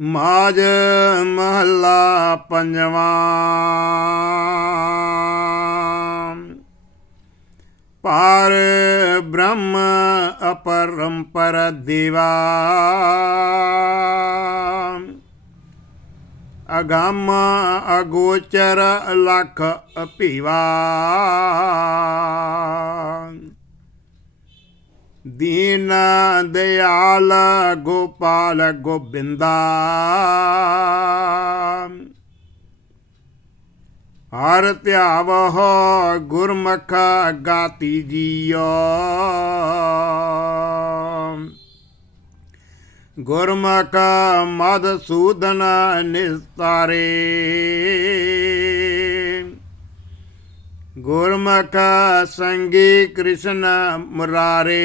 ਮਾਜ ਮਹੱਲਾ ਪੰਜਵਾਂ। ਪਾਰ ਬ੍ਰਹਮ ਅਪਰੰਪਰ ਦੇਵਾ। ਅਗੰਮ ਅਗੋਚਰ ਲਖ ਅਪੀਵਾ ਦੀਨ ਦਿਆਲ ਗੋਪਾਲ ਗੋਬਿੰਦਾ। ਹਰ ਧਿਆਵਹ ਗੁਰਮੁਖ ਗਾਤੀ ਜੀਓ ਗੁਰਮੁਖ ਮਦਸੂਦਨ ਨਿਸਤਾਰੇ। ਗੁਰਮੁਖ ਸੰਗੀ ਕ੍ਰਿਸ਼ਨ ਮੁਰਾਰੇ।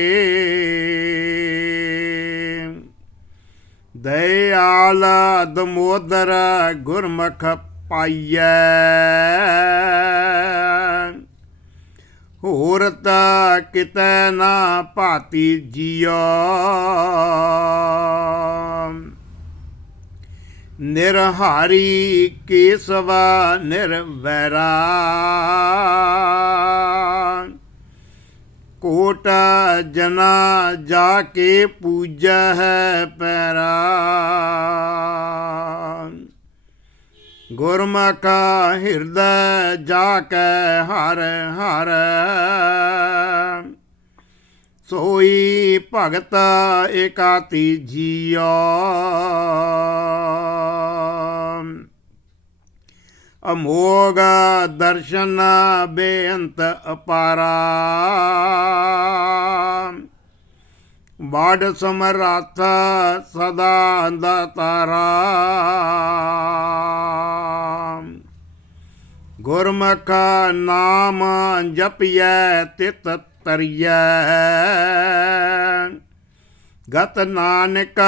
ਦਇਆਲ ਦਮੋਦਰ ਗੁਰਮੁਖ ਪਾਈਐ। ਹੋਰ ਤਾ ਕਿਤੈ ਨਾ ਭਾਤੀ ਜੀਓ। ਨਿਰਹਾਰੀ ਕੇਸਵ ਨਿਰਵੈਰਾ ਕੋਟ ਜਨਾ ਜਾ ਕੇ ਪੂਜੈ ਹੈ ਪੈਰਾ ਗੁਰਮੁਖ ਹਿਰਦੈ ਜਾ ਕੇ ਹਰ ਹਰ। ਸੋਈ ਭਗਤ ਏਕਾਤੀ ਜੀਓ। ਅਮੋਗ ਦਰਸ਼ਨ ਬੇਅੰਤ ਅਪਾਰਾ। ਬਾੜ ਸਮਰਾਥ ਸਦਾ ਦਾਤਾਰਾ ਗੁਰਮੁਖ ਨਾਮ ਜਪਿਐ, ਤਿਤ ਤਰੀਐ। ਗਤ ਨਾਨਕ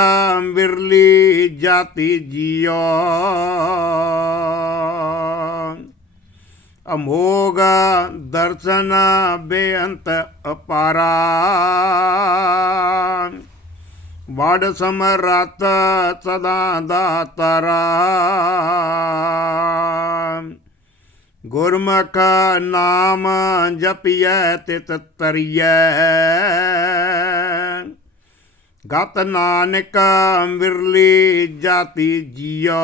ਵਿਰਲੀ ਜਾਤੀ ਜੀਓ। ਅਮੋਗ ਦਰਸ਼ਨ ਬੇਅੰਤ ਅਪਾਰਾ ਵਡ ਸਮਰੱਥ ਸਦਾ ਦਾਤਰਾ ਗੁਰਮੁਖ ਨਾਮ ਜਪਿਐ ਤਿਤ ਤਰੀਐ। ਗਤ ਨਾਨਕ ਬਿਰਲੀ ਜਾਤੀ ਜੀਓ।